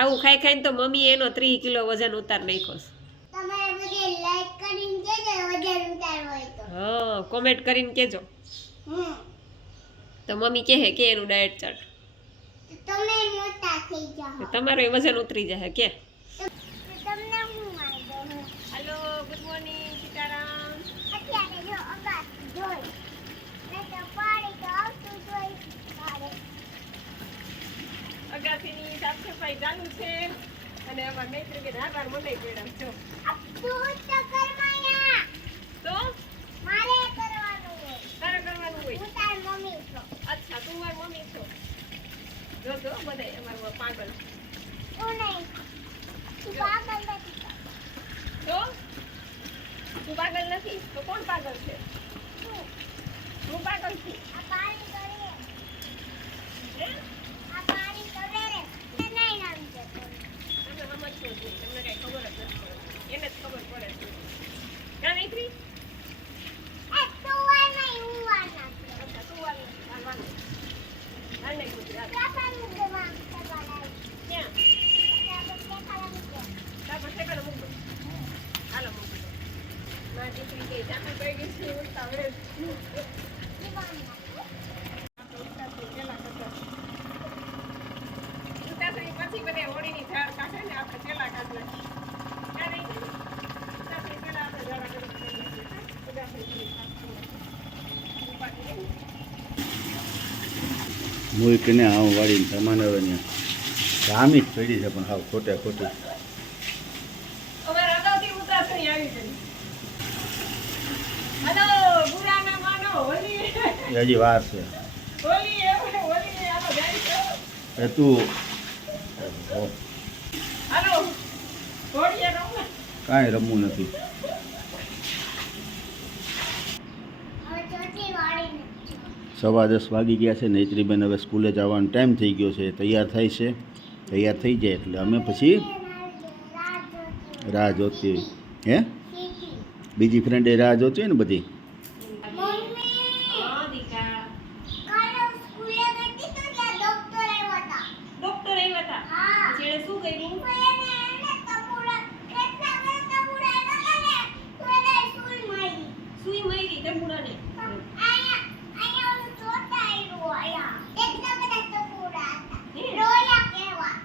આવું ખાઈ ખાઈને તો મમ્મી એનો ત્રીસ કિલો વજન ઉતાર નાખ્યો કેજો હા કોમેન્ટ કરીને કહેજો. તો મમ્મી કહે કે એનું ડાયટ ચાર્ટ તમારું એ વજન ઉતરી જાય કે? Hello good morning Sitaram. અત્યારે જો અગાસ જોઈ નહીં તો પાણી તો આવતું જ હોય તારે અગાસીની સાફ સફાઈ ચાલુ છે. અને અમારા મૈત્રી બેન હાર મને પડ્યા છો. તું? મારે કરવાનું તારે કરવાનું હોય? હું મમ્મી અચ્છા, તું મારી મમ્મી છો. જો જો બધા અમારું પાગલ. તું નથી તો? તું પાગલ નથી? તો કોણ પાગલ છે? હું પાગલ છું આ પાણી કરે હે? આ પાણી કરે રે તે નહીં નામ છે તમે સમજશો જ નહીં તમને કઈ ખબર જ નથી પડતી. એને જ ખબર પડે છે ક્યાં મૈત્રી એ તું વાર નહીં હું વાર નાખી અચ્છા તું વાર નથી હાલ વાર નથી. હાલ નહીં કૂતરી, હાલ. રાપાનું દેવા કરવા લાવી ક્યાં એટલે આપણે દેખાડા મૂકે તાર પાસે પેલો મૂક દો. હાલો મૂકી દો. મારી દીકરી કે ચાકુ પડી ગઈ છે? ઉડતા હવે દીવાનું નાખી ઉતાસળી પછી બધે હોળીની ઝાડ કાઢે ને આપણે પેલા કાઢ નાખીએ. ક્યાં નહીં કીધું? ઉતાસળી પહેલા આપણે ઝાડા કરી નાખીએ. ઉતાસળી કરી નાખીએ. ઉપાડી લઈએ. મૂઈ કને આવું વાળીને સામાન આવે ને જામી જ પડી છે પણ હાવ ખોટે ખોટી. હજી વાર છે. એ તું. કાંઈ રમવું નથી હવે ચોથી વાળીને સવા દસ વાગી ગયા છે. નૈત્રીબેન હવે સ્કૂલે જવાનો ટાઈમ થઈ ગયો છે. તૈયાર થાય છે. તૈયાર થઈ જાય એટલે અમે પછી રાહ જોતી હોય. હે? બીજી ફ્રેન્ડે રાહ જોતી હોય ને બધી? હા, દીકા. ડોક્ટર આવ્યા હતા. પછી શું કર્યું? સુઈ મારી ટપુડાને.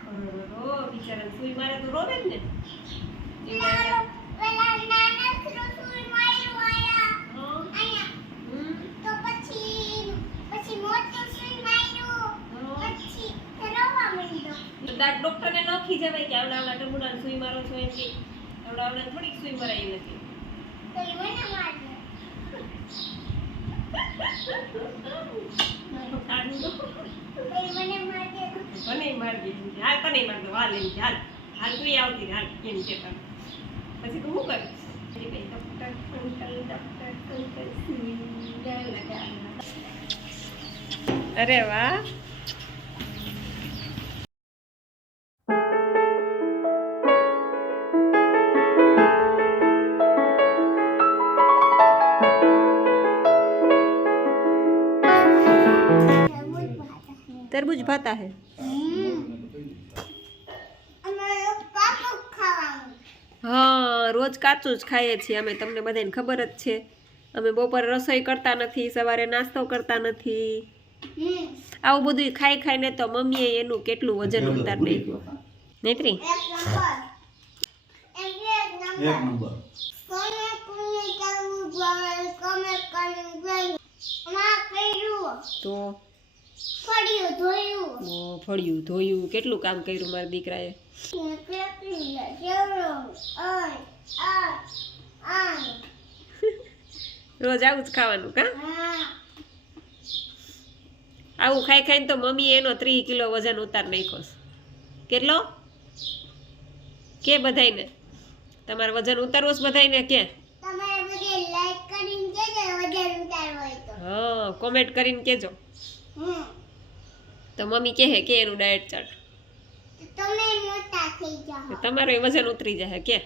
અરરરો, બિચારાને સુઈ મારે તો રોવે જ ને. હા. હમ. તો પછી પછી મોટું સુઈ માર્યું હા. પછી રવા માંડ્યો તો દાંત ડોક્ટરને ન ખીજાવાય કે આવડા આવડા ટમુડા સુઈ મારો છો એમ કે આવડા આવડા થોડીક સુઈ મરાઈ નથી મને મારી દીધું છે. હાલ તને મારી દો હાલ એમ હાલ હાલ તું આવતી હાલ એમ છે તને. પછી તું શું કરીશ ડોક્ટર અંકલ ડોક્ટર અંકલ અરે વાહ. તરબૂજ ભાતા હે. હા રોજ કાચું જ ખાઈએ છીએ અમે તમને બધાને ખબર જ છે. અમે બપોરે રસોઈ કરતા નથી સવારે નાસ્તો કરતા નથી. આવું બધું ખાઈ ખાઈને તો મમ્મીએ એનું કેટલું વજન ઉતાર નેત્રી? તો ફળ્યું ધોયું. ફળ્યું ધોયું. કેટલું કામ કર્યું મારા દીકરાએ? રોજ આવું જ ખાવાનું કા? આવું ખાઈ ખાઈને તો મમ્મીએ એનો ત્રીસ કિલો વજન ઉતાર નાખ્યો કેટલો? કે બધાયને? તમારે વજન ઉતારવો છે બધાયને કે? કેજો હા કોમેન્ટ કરીને કહેજો હમ. તો મમ્મી કહે કે એનું ડાયટ ચાર્ટ તમે મોટા થઈ જાઓ. તમારું એ વજન ઉતરી જાય કે?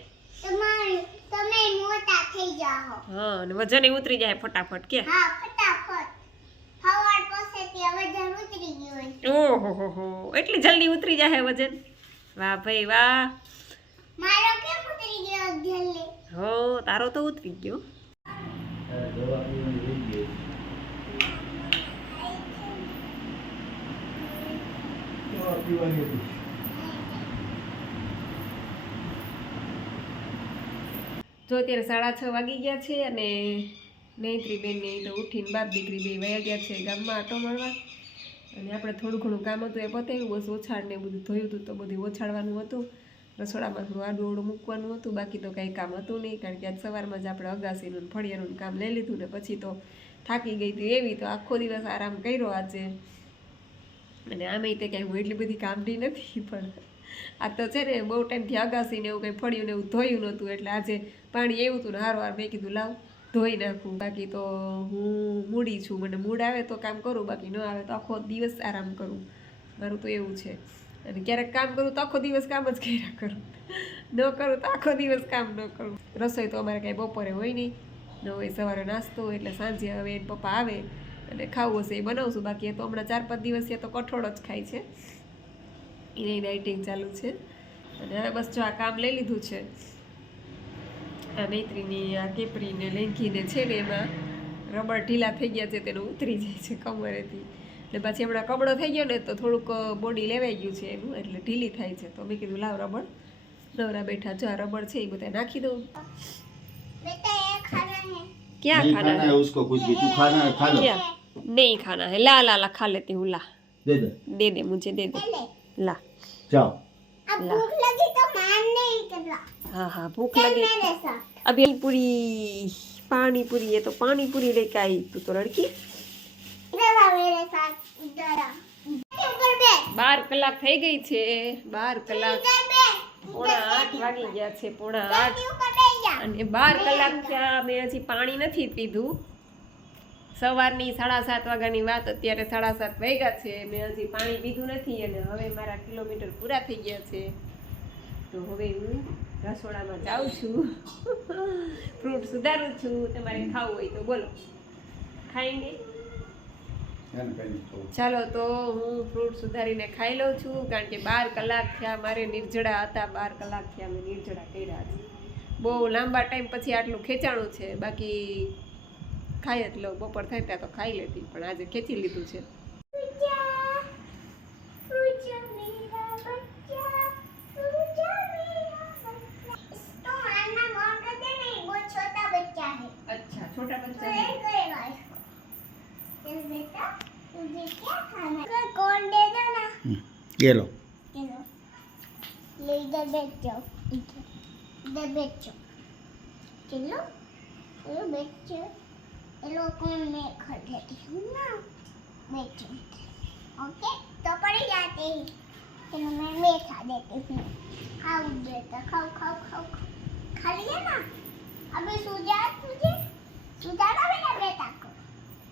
તમારે તમે મોટા થઈ જાઓ. હા અને વજન એ ઉતરી જાય ફટાફટ કે? હા ફટાફટ. સવાર પાસેથી વજન ઉતરી ગયું ઓહો હો હો. એટલી જલ્દી ઉતરી જાય વજન? વાહ ભાઈ વાહ. મારો કેમ ઉતરી ગયો જલ્દી? હો તારો તો ઉતરી ગયો દવા પીવાની રહી ગઈ દવા પીવાની હતી. જો અત્યારે સાડા છ વાગી ગયા છે અને નૈત્રી બેન ને તો ઉઠીને બાપ દીકરી બે વયા ગયા છે ગામમાં આટો મળવા અને આપણે થોડું ઘણું કામ હતું, એ પતાવ્યું. બસ ઓછાડને બધું ધોયું હતું, તો બધું ઓછાડવાનું હતું. રસોડામાં થોડું આડું ઓડું મૂકવાનું હતું. બાકી તો કંઈ કામ હતું નહીં, કારણ કે આજ સવારમાં જ આપણે અગાસીનું ફળિયાનું કામ લઈ લીધું ને પછી તો થાકી ગઈ હતી એવી, તો આખો દિવસ આરામ કર્યો આજે. અને આમે તે કાંઈ હું એટલી બધી કામડી નથી, પણ આ તો છે ને બહુ ટાઈમથી અગાસી ને એવું કંઈ ફળ્યું ને એવું ધોયું નહોતું, એટલે આજે પાણી એવું હતું ને હાર વાર મેં કીધું, લાવ, ધોઈ નાખું. બાકી તો હું મૂડી છું, મને મૂડ આવે તો કામ કરું, બાકી ન આવે તો આખો દિવસ આરામ કરું. મારું તો એવું છે. અને ક્યારેક કામ કરું તો આખો દિવસ કામ જ કર્યા કરું. ન કરું તો આખો દિવસ કામ ન કરું. રસોઈ તો અમારે કાંઈ બપોરે હોય નહીં. ન હોય સવારે નાસ્તો, એટલે સાંજે હવે એને પપ્પા આવે. અને ખાવું હશે એ બનાવશું. બાકી એ તો હમણાં ચાર પાંચ દિવસ એ તો કઠોળ જ ખાય છે. એની ડાયટિંગ ચાલુ છે. અને હવે બસ જો આ કામ લઈ લીધું છે. આ નૈત્રીની આ કેપરીને લેંઘીને છે ને એમાં રબર ઢીલા થઈ ગયા છે તેનું ઉતરી જાય છે કમરેથી. એટલે પછી હમણાં કબડો થઈ ગયો ને તો થોડુંક બોડી લેવાઈ ગયું છે એનું એટલે ઢીલી થાય છે. તો મેં કીધું લાવ રબર. નવરા બેઠા જો આ રબર છે એ બધા નાખી દઉં. ક્યાં ખાના ક્યાં ખાના? ખાના नहीं खाना है ला ला ला खा लेती हूँ ला दे दे दे दे मुझे दे दे ले ला जाओ अब ला। भूख लगी तो मान नहीं करना हाँ हाँ भूख चल लगी मेरे साथ अभी पूरी पानी पूरी है तो पानी पूरी लेके आई तू तो लड़की इधर आ मेरे साथ इधर आ ऊपर बैठ બાર કલાક થઈ ગઈ છે બાર કલાક इधर बैठ પોણા આઠ વાગી ગયા છે પોણા આઠ ऊपर बैठ जा અને બાર કલાક થયા મેં હજી પાણી નથી પીધું સવારની સાડા સાત વાગ્યાની વાત અત્યારે સાડા સાત વાગ્યા છે. મેં હજી પાણી પીધું નથી અને હવે મારા કિલોમીટર પૂરા થઈ ગયા છે. તો હવે હું રસોડામાં જાઉં છું. ફ્રૂટ સુધારું છું. તમારે ખાવું હોય તો બોલો. ખાઈને? ચાલો તો હું ફ્રૂટ સુધારીને ખાઈ લઉં છું કારણ કે બાર કલાક થયા મારે નિર્જળા હતા બાર કલાક થયા મેં નિર્જળા કર્યા છે. બહુ લાંબા ટાઈમ પછી આટલું ખેંચાણું છે. બાકી ખાઈ જ લઉં બપોર થાય ત્યાં તો ખાઈ લેતી પણ આજે ખેંચી લીધું છે पूजा पूजा मेरा बच्चा पूजा मेरा बच्चा इसको मारना बंद कर दे नहीं वो छोटा बच्चा है અચ્છા છોટા तो ये करेगा इसको चल बेटा तुझे क्या खाना है कौन दे दो ना ये लो चलो ले इधर बैठ जाओ इधर इधर बैठ जाओ चलो चलो बैठ जाओ ये लोग को मैं खा देती हूँ ना बैठ जाओ इधर। ओके तो पड़ जाते ही चलो मैं मैं खा देती हूँ खाओ बेटा खाओ खाओ खाओ खाओ खा लिया ना अभी सो जा तुझे सुधा ना बेटा बेटा को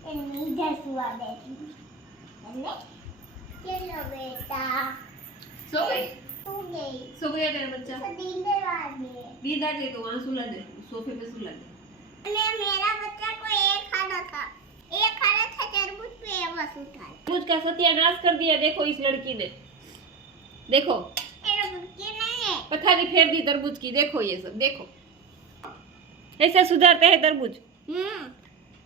चल मैं इधर सुआ देती हूँ चले चलो बेटा સો ગઈ सो गई સો ગયા तेरा बच्चा तो नींदर आ गई नींद आ गई तो वहाँ सुला दे सोफे पे सुला दे मैं मेरा बच्चा उठा का सत्यानाश कर दिया देखो इस लड़की ने। देखो। है पथारी फेर दी तरबूज की देखो ये सब देखो। ऐसे सुधारते हैं तरबूज? हम्म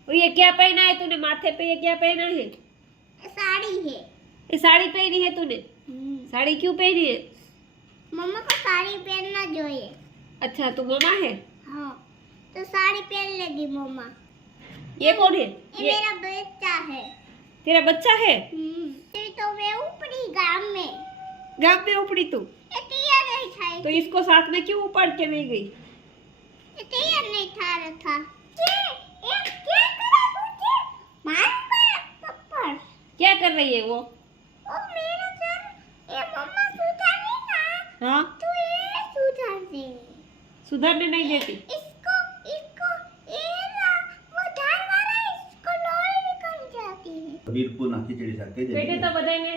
और ये क्या पहना है तूने? माथे पे ये क्या पहना है? साड़ी है ये साड़ी पहनी है तूने? साड़ी क्यों पहनी है? मम्मा को साड़ी पहनना चाहिए अच्छा तू मम्मा है? हाँ तो साड़ी पहन लेगी मम्मा ये कौन है? ये ये मेरा बच्चा है। तेरा बच्चा है? हम्म तो मैं ऊपरी गाँव में। गाँव में उपड़ी तू? नहीं था तो इसको साथ में क्यों उपाड़ के नहीं गई? नहीं था ये क्या करा रही है वो? ओ मेरा सर ये मम्मा सुधारी ना हाँ? तू ये सुधार दे। सुधारने नहीं देती। પનીર કો નાખી ચડી શકતે એટલે. બધાને